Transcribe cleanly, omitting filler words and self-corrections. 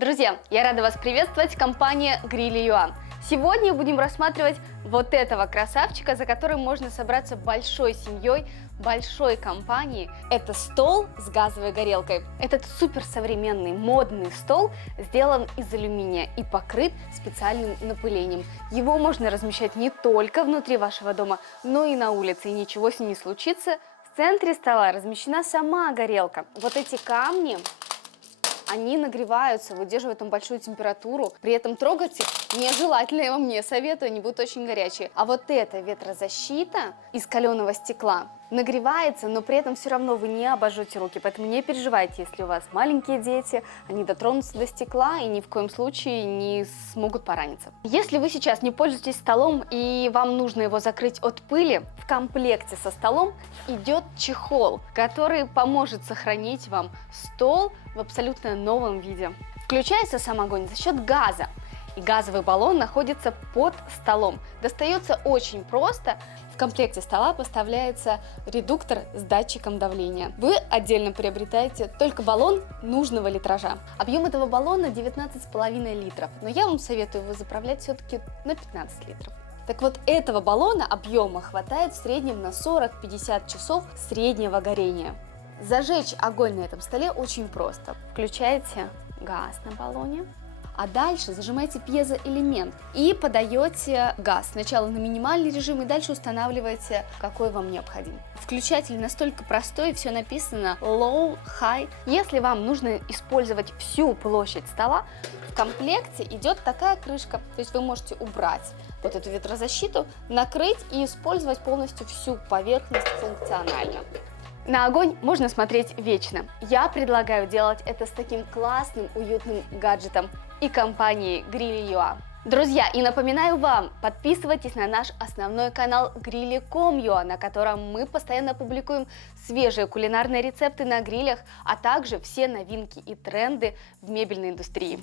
Друзья, я рада вас приветствовать, компания Grilli.ua. Сегодня будем рассматривать вот этого красавчика, за которым можно собраться большой семьей, большой компанией. Это стол с газовой горелкой. Этот суперсовременный модный стол сделан из алюминия и покрыт специальным напылением. Его можно размещать не только внутри вашего дома, но и на улице, и ничего с ним не случится. В центре стола размещена сама горелка. Вот эти камни, они нагреваются, выдерживают там большую температуру, при этом трогать их нежелательно, я вам не советую, они будут очень горячие. А вот эта ветрозащита из каленого стекла нагревается, но при этом все равно вы не обожжете руки, поэтому не переживайте, если у вас маленькие дети, они дотронутся до стекла и ни в коем случае не смогут пораниться. Если вы сейчас не пользуетесь столом и вам нужно его закрыть от пыли, в комплекте со столом идет чехол, который поможет сохранить вам стол в абсолютно новом виде. Включается сам огонь за счет газа. И газовый баллон находится под столом. Достается очень просто. В комплекте стола поставляется редуктор с датчиком давления. Вы отдельно приобретаете только баллон нужного литража. Объем этого баллона 19,5 литров, но я вам советую его заправлять все-таки на 15 литров. Так вот, этого баллона объема хватает в среднем на 40-50 часов среднего горения. Зажечь огонь на этом столе очень просто. Включаете газ на баллоне. А дальше зажимаете пьезоэлемент и подаете газ. Сначала на минимальный режим и дальше устанавливаете, какой вам необходим. Включатель настолько простой, все написано low, high. Если вам нужно использовать всю площадь стола, в комплекте идет такая крышка. То есть вы можете убрать вот эту ветрозащиту, накрыть и использовать полностью всю поверхность функционально. На огонь можно смотреть вечно. Я предлагаю делать это с таким классным, уютным гаджетом и компанией Grilli.ua. Друзья, и напоминаю вам, подписывайтесь на наш основной канал Grilli.com.ua, на котором мы постоянно публикуем свежие кулинарные рецепты на грилях, а также все новинки и тренды в мебельной индустрии.